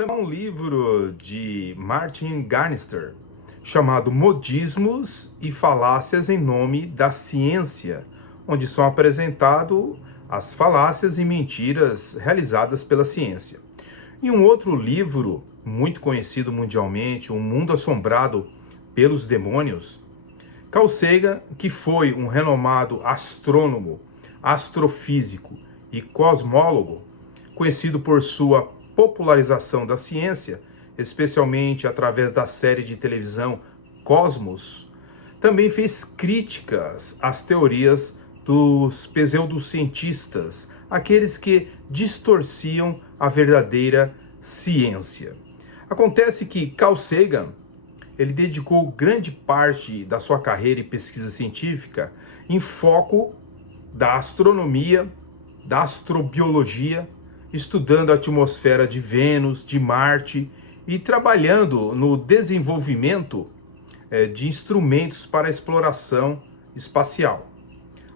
Também um livro de Martin Ganister, chamado Modismos e Falácias em Nome da Ciência, onde são apresentadas as falácias e mentiras realizadas pela ciência. E um outro livro, muito conhecido mundialmente, Um Mundo Assombrado pelos Demônios, Carl Sagan, que foi um renomado astrônomo, astrofísico e cosmólogo, conhecido por sua popularização da ciência, especialmente através da série de televisão Cosmos, também fez críticas às teorias dos pseudocientistas, aqueles que distorciam a verdadeira ciência. Acontece que Carl Sagan, ele dedicou grande parte da sua carreira e pesquisa científica em foco da astronomia, da astrobiologia, estudando a atmosfera de Vênus, de Marte e trabalhando no desenvolvimento de instrumentos para a exploração espacial.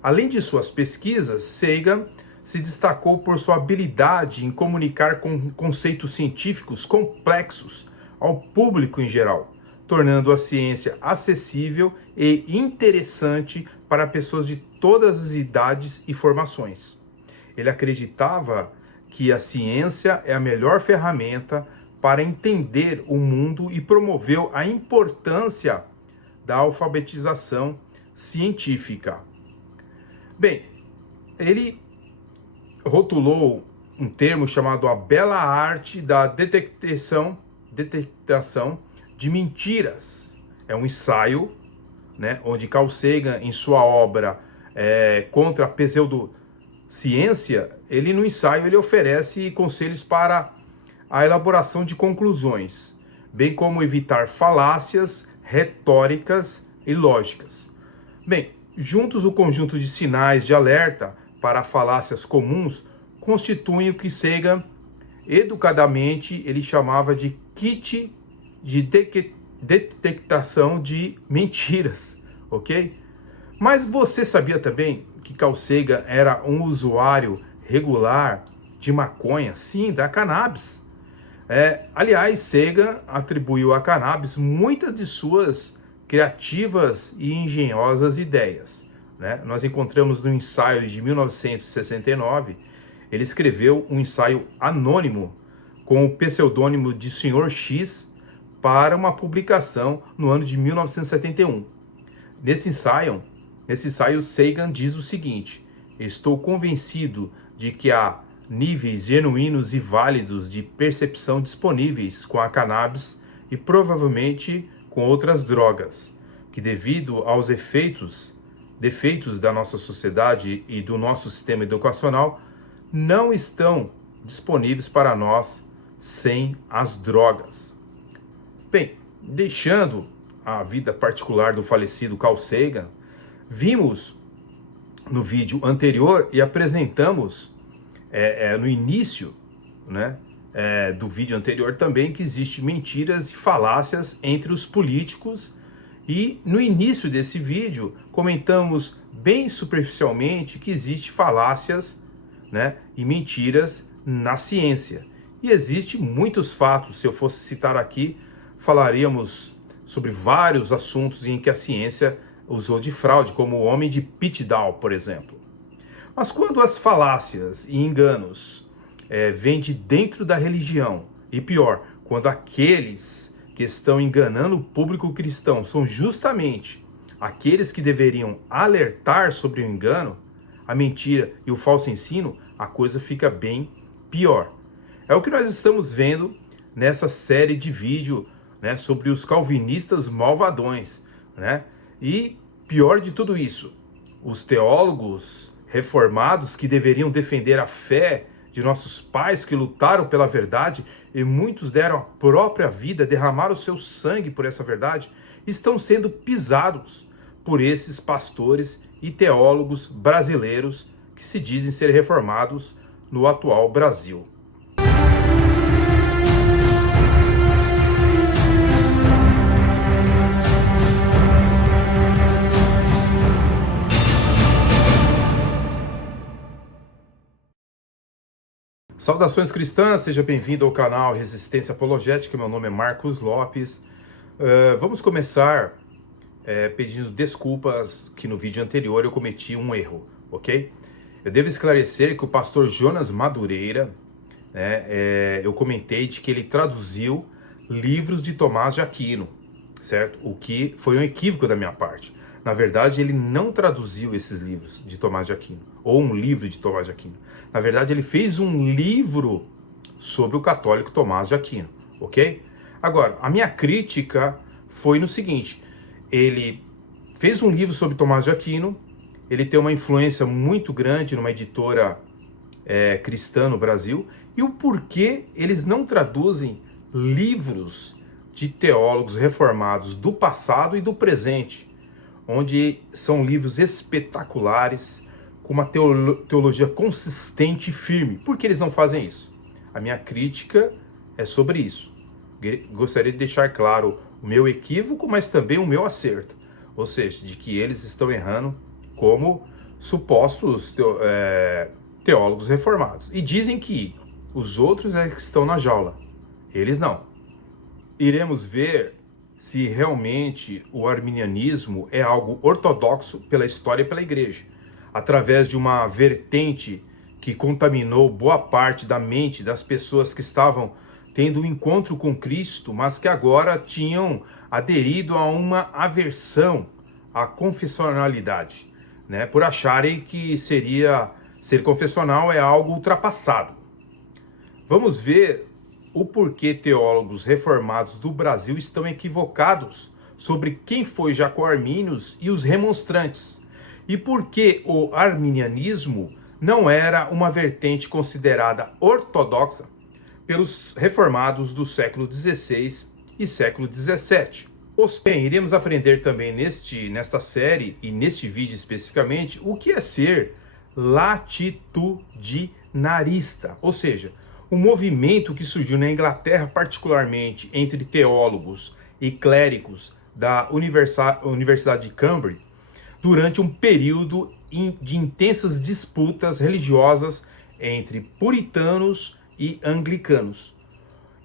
Além de suas pesquisas, Sagan se destacou por sua habilidade em comunicar conceitos científicos complexos ao público em geral, tornando a ciência acessível e interessante para pessoas de todas as idades e formações. Ele acreditava que a ciência é a melhor ferramenta para entender o mundo e promoveu a importância da alfabetização científica. Bem, ele rotulou um termo chamado a bela arte da detectação de mentiras. É um ensaio, né, onde Carl Sagan, em sua obra contra a pseudociência, ele no ensaio ele oferece conselhos para a elaboração de conclusões, bem como evitar falácias retóricas e lógicas. Bem, juntos o conjunto de sinais de alerta para falácias comuns constituem o que Sagan, educadamente, ele chamava de kit de detectação de mentiras, ok? Mas você sabia também que Carl Sagan era um usuário regular de maconha? Sim, da cannabis. Aliás, Sagan atribuiu à cannabis muitas de suas criativas e engenhosas ideias, né? Nós encontramos no ensaio de 1969, ele escreveu um ensaio anônimo com o pseudônimo de Sr. X para uma publicação no ano de 1971. Nesse ensaio, Sagan diz o seguinte: estou convencido de que há níveis genuínos e válidos de percepção disponíveis com a cannabis e provavelmente com outras drogas, que devido aos defeitos da nossa sociedade e do nosso sistema educacional, não estão disponíveis para nós sem as drogas. Bem, deixando a vida particular do falecido Carl Sagan, vimos no vídeo anterior e apresentamos no início, né, do vídeo anterior também, que existem mentiras e falácias entre os políticos. E no início desse vídeo comentamos bem superficialmente que existem falácias, né, e mentiras na ciência. E existem muitos fatos. Se eu fosse citar aqui, falaríamos sobre vários assuntos em que a ciência usou de fraude, como o homem de Pitdale, por exemplo. Mas quando as falácias e enganos vêm de dentro da religião, e pior, quando aqueles que estão enganando o público cristão são justamente aqueles que deveriam alertar sobre o engano, a mentira e o falso ensino, a coisa fica bem pior. É o que nós estamos vendo nessa série de vídeo, né, sobre os calvinistas malvadões, né? E pior de tudo isso, os teólogos reformados que deveriam defender a fé de nossos pais que lutaram pela verdade, e muitos deram a própria vida, derramaram o seu sangue por essa verdade, estão sendo pisados por esses pastores e teólogos brasileiros que se dizem ser reformados no atual Brasil. Saudações cristãs, seja bem-vindo ao canal Resistência Apologética. Meu nome é Marcos Lopes. Vamos começar pedindo desculpas que no vídeo anterior eu cometi um erro, ok? Eu devo esclarecer que o pastor Jonas Madureira, eu comentei de que ele traduziu livros de Tomás de Aquino, certo? O que foi um equívoco da minha parte. Na verdade, ele não traduziu esses livros de Tomás de Aquino, ou um livro de Tomás de Aquino. Na verdade, ele fez um livro sobre o católico Tomás de Aquino, ok? Agora, a minha crítica foi no seguinte: ele fez um livro sobre Tomás de Aquino, ele tem uma influência muito grande numa editora cristã no Brasil, e o porquê eles não traduzem livros de teólogos reformados do passado e do presente, onde são livros espetaculares, com uma teologia consistente e firme. Por que eles não fazem isso? A minha crítica é sobre isso. Gostaria de deixar claro o meu equívoco, mas também o meu acerto. Ou seja, de que eles estão errando como supostos teólogos reformados. E dizem que os outros que estão na jaula. Eles não. Iremos ver se realmente o arminianismo é algo ortodoxo pela história e pela igreja, através de uma vertente que contaminou boa parte da mente das pessoas que estavam tendo um encontro com Cristo, mas que agora tinham aderido a uma aversão à confessionalidade, por acharem que ser confessional é algo ultrapassado. Vamos ver o porquê teólogos reformados do Brasil estão equivocados sobre quem foi Jacó Arminius e os remonstrantes, e por que o arminianismo não era uma vertente considerada ortodoxa pelos reformados do século XVI e século XVII. Bem, iremos aprender também nesta série e neste vídeo especificamente o que é ser latitudinarista, ou seja, um movimento que surgiu na Inglaterra, particularmente entre teólogos e clérigos da Universidade de Cambridge, durante um período de intensas disputas religiosas entre puritanos e anglicanos.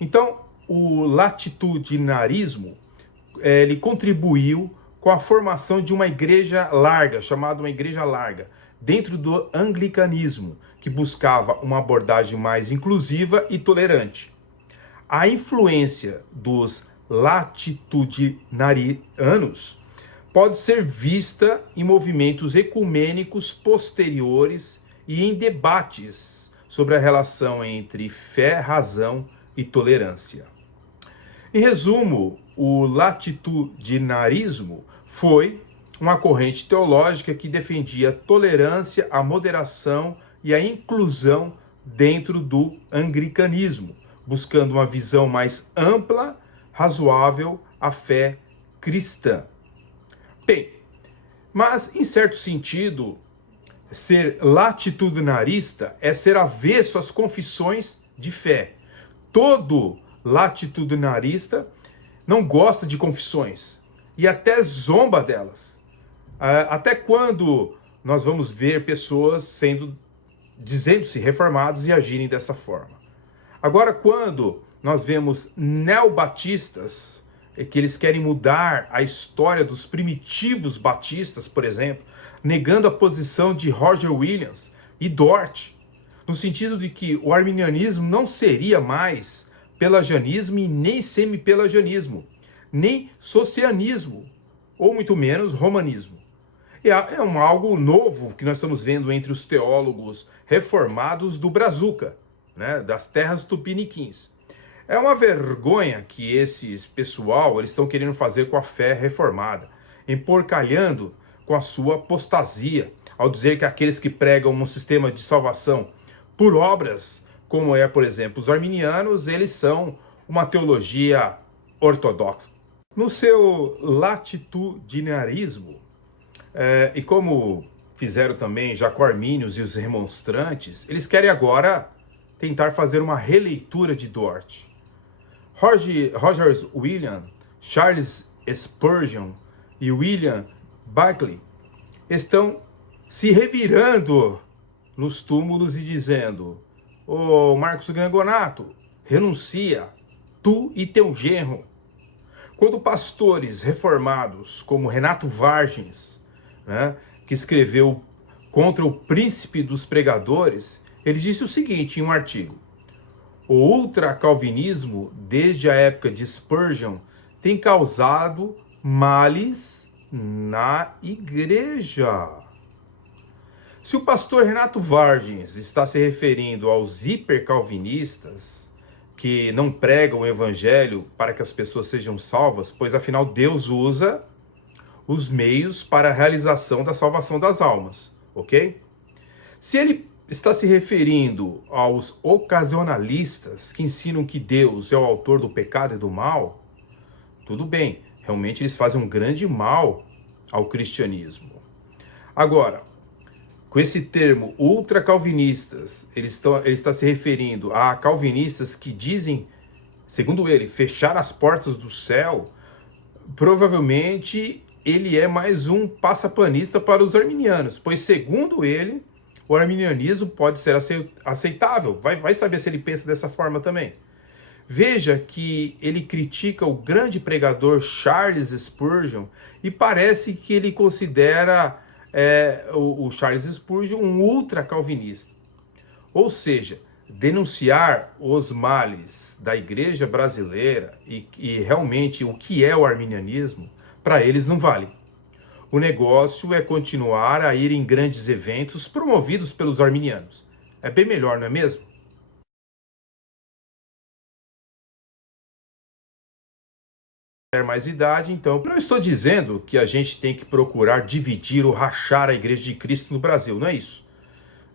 Então, o latitudinarismo ele contribuiu com a formação de uma igreja larga, chamada uma igreja larga, dentro do anglicanismo, que buscava uma abordagem mais inclusiva e tolerante. A influência dos latitudinarianos pode ser vista em movimentos ecumênicos posteriores e em debates sobre a relação entre fé, razão e tolerância. Em resumo, o latitudinarismo foi uma corrente teológica que defendia a tolerância, a moderação e a inclusão dentro do anglicanismo, buscando uma visão mais ampla, razoável à fé cristã. Bem, mas em certo sentido, ser latitudinarista é ser avesso às confissões de fé. Todo latitudinarista não gosta de confissões e até zomba delas. Até quando nós vamos ver pessoas dizendo-se reformados e agirem dessa forma? Agora, quando nós vemos neobatistas, que eles querem mudar a história dos primitivos batistas, por exemplo, negando a posição de Roger Williams e Dort, no sentido de que o arminianismo não seria mais pelagianismo e nem semi-pelagianismo, nem socianismo, ou muito menos romanismo. É algo novo que nós estamos vendo entre os teólogos reformados do Brazuca, das terras tupiniquins. É uma vergonha que esses pessoal eles estão querendo fazer com a fé reformada, emporcalhando com a sua apostasia, ao dizer que aqueles que pregam um sistema de salvação por obras, como por exemplo, os arminianos, eles são uma teologia ortodoxa. No seu latitudinarismo, e como fizeram também Jacó Arminius e os remonstrantes, eles querem agora tentar fazer uma releitura de Dort. Roger Williams, Charles Spurgeon e William Barclay estão se revirando nos túmulos e dizendo: ô Marcos Gangonato, renuncia, tu e teu genro. Quando pastores reformados, como Renato Vargens, né, que escreveu Contra o Príncipe dos Pregadores, ele disse o seguinte em um artigo: o ultracalvinismo, desde a época de Spurgeon, tem causado males na igreja. Se o pastor Renato Vargens está se referindo aos hipercalvinistas que não pregam o evangelho para que as pessoas sejam salvas, pois afinal Deus usa os meios para a realização da salvação das almas, ok? Se ele está se referindo aos ocasionalistas que ensinam que Deus é o autor do pecado e do mal, tudo bem, realmente eles fazem um grande mal ao cristianismo. Agora, com esse termo ultracalvinistas, ele está se referindo a calvinistas que dizem, segundo ele, fechar as portas do céu. Provavelmente ele é mais um passaplanista para os arminianos, pois segundo ele, o arminianismo pode ser aceitável. Vai saber se ele pensa dessa forma também. Veja que ele critica o grande pregador Charles Spurgeon e parece que ele considera o Charles Spurgeon um ultra-calvinista. Ou seja, denunciar os males da igreja brasileira e realmente o que é o arminianismo, para eles não vale. O negócio é continuar a ir em grandes eventos promovidos pelos arminianos. É bem melhor, não é mesmo? Ter mais idade, então. Eu não estou dizendo que a gente tem que procurar dividir ou rachar a Igreja de Cristo no Brasil, não é isso.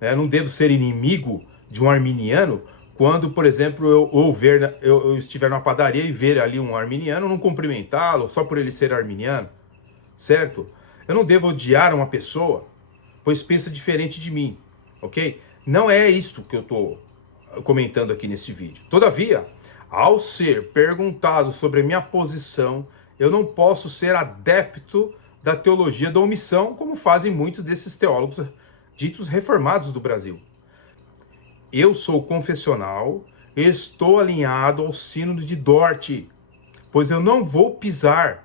Não devo ser inimigo de um arminiano quando, por exemplo, eu estiver numa padaria e ver ali um arminiano, não cumprimentá-lo só por ele ser arminiano, certo? Eu não devo odiar uma pessoa, pois pensa diferente de mim, ok? Não é isto que eu estou comentando aqui nesse vídeo. Todavia, ao ser perguntado sobre a minha posição, eu não posso ser adepto da teologia da omissão, como fazem muitos desses teólogos ditos reformados do Brasil. Eu sou confessional, estou alinhado ao sínodo de Dort, pois eu não vou pisar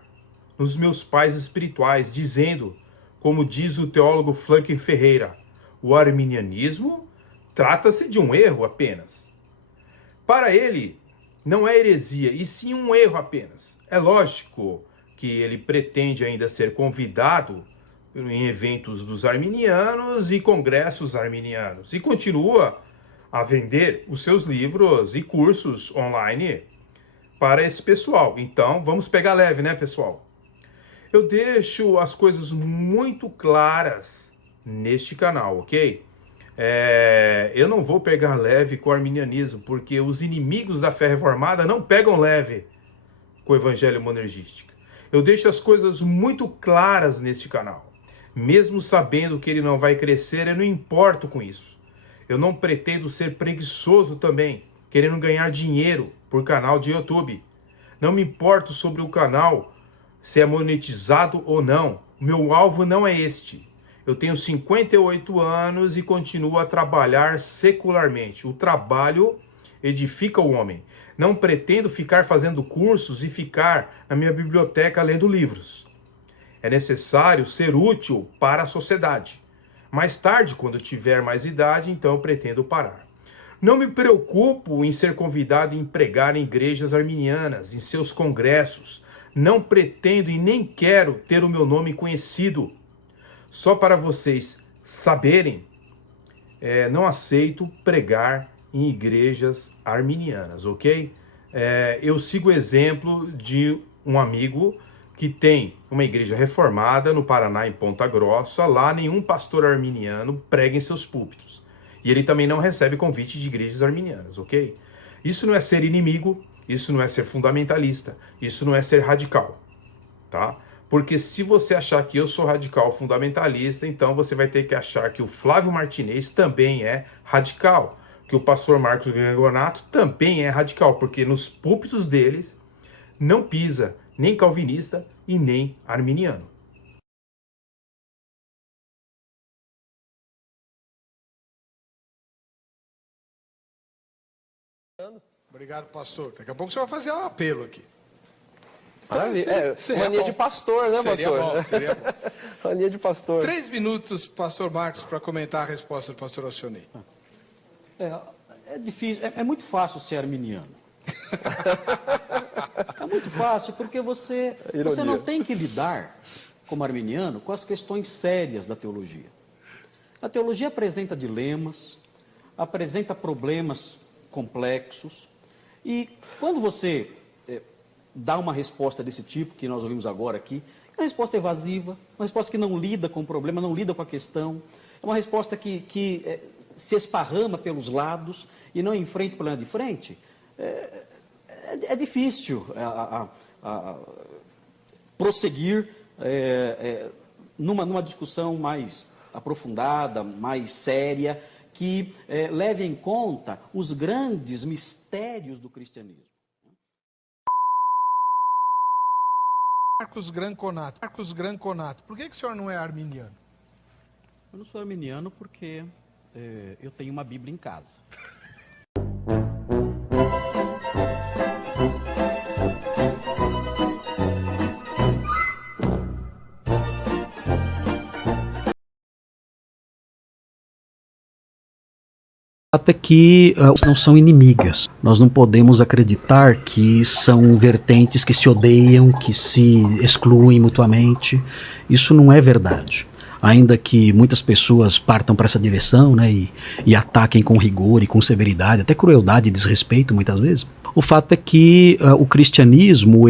nos meus pais espirituais, dizendo, como diz o teólogo Franklin Ferreira, o arminianismo trata-se de um erro apenas. Para ele, não é heresia, e sim um erro apenas. É lógico que ele pretende ainda ser convidado em eventos dos arminianos e congressos arminianos, e continua a vender os seus livros e cursos online para esse pessoal. Então, vamos pegar leve, né, pessoal? Eu deixo as coisas muito claras neste canal, ok? Eu não vou pegar leve com o arminianismo, porque os inimigos da fé reformada não pegam leve com o evangelho monergístico. Eu deixo as coisas muito claras neste canal. Mesmo sabendo que ele não vai crescer, eu não importo com isso. Eu não pretendo ser preguiçoso também, querendo ganhar dinheiro por canal de YouTube. Não me importo sobre o canal, se é monetizado ou não. O meu alvo não é este. Eu tenho 58 anos e continuo a trabalhar secularmente. O trabalho edifica o homem. Não pretendo ficar fazendo cursos e ficar na minha biblioteca lendo livros. É necessário ser útil para a sociedade. Mais tarde, quando eu tiver mais idade, então eu pretendo parar. Não me preocupo em ser convidado a pregar em igrejas arminianas, em seus congressos. Não pretendo e nem quero ter o meu nome conhecido. Só para vocês saberem, não aceito pregar em igrejas arminianas, ok? Eu sigo o exemplo de um amigo que tem uma igreja reformada no Paraná, em Ponta Grossa. Lá nenhum pastor arminiano prega em seus púlpitos. E ele também não recebe convite de igrejas arminianas, ok? Isso não é ser inimigo, isso não é ser fundamentalista, isso não é ser radical, tá? Porque se você achar que eu sou radical fundamentalista, então você vai ter que achar que o Flávio Martinez também é radical, que o pastor Marcos Gangonato também é radical, porque nos púlpitos deles não pisa nem calvinista e nem arminiano. Obrigado, pastor. Daqui a pouco você vai fazer um apelo aqui. Mania de pastor, né, seria pastor? Bom, seria bom. Mania de pastor. 3 minutos, pastor Marcos, para comentar a resposta do pastor Alcionei. É difícil, é muito fácil ser arminiano. É muito fácil, porque você não tem que lidar, como arminiano, com as questões sérias da teologia. A teologia apresenta dilemas, apresenta problemas complexos, e quando você dá uma resposta desse tipo, que nós ouvimos agora aqui, é uma resposta evasiva, uma resposta que não lida com o problema, não lida com a questão, é uma resposta que se esparrama pelos lados e não enfrenta o problema de frente. É difícil prosseguir numa discussão mais aprofundada, mais séria, que leve em conta os grandes mistérios do cristianismo. Marcos Granconato, por que o senhor não é arminiano? Eu não sou arminiano porque eu tenho uma Bíblia em casa. O fato é que não são inimigas. Nós não podemos acreditar que são vertentes que se odeiam, que se excluem mutuamente. Isso não é verdade. Ainda que muitas pessoas partam para essa direção, né, e ataquem com rigor e com severidade, até crueldade e desrespeito muitas vezes. O fato é que o cristianismo,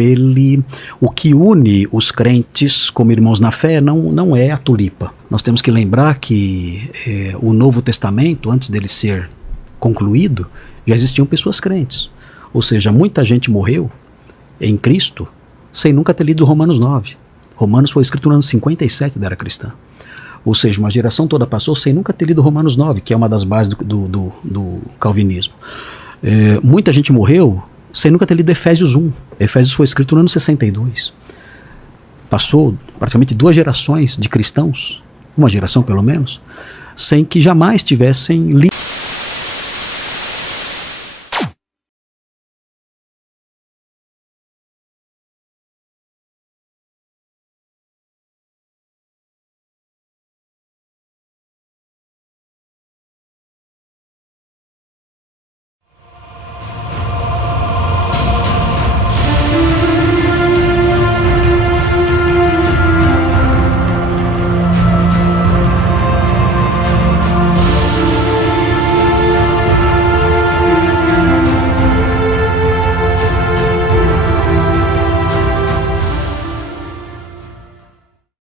o que une os crentes como irmãos na fé não é a tulipa. Nós temos que lembrar que o Novo Testamento, antes dele ser concluído, já existiam pessoas crentes. Ou seja, muita gente morreu em Cristo sem nunca ter lido Romanos 9. Romanos foi escrito no ano 57 da era cristã. Ou seja, uma geração toda passou sem nunca ter lido Romanos 9, que é uma das bases do calvinismo. Muita gente morreu sem nunca ter lido Efésios 1. Efésios foi escrito no ano 62. Passou praticamente 2 gerações de cristãos, uma geração pelo menos, sem que jamais tivessem lido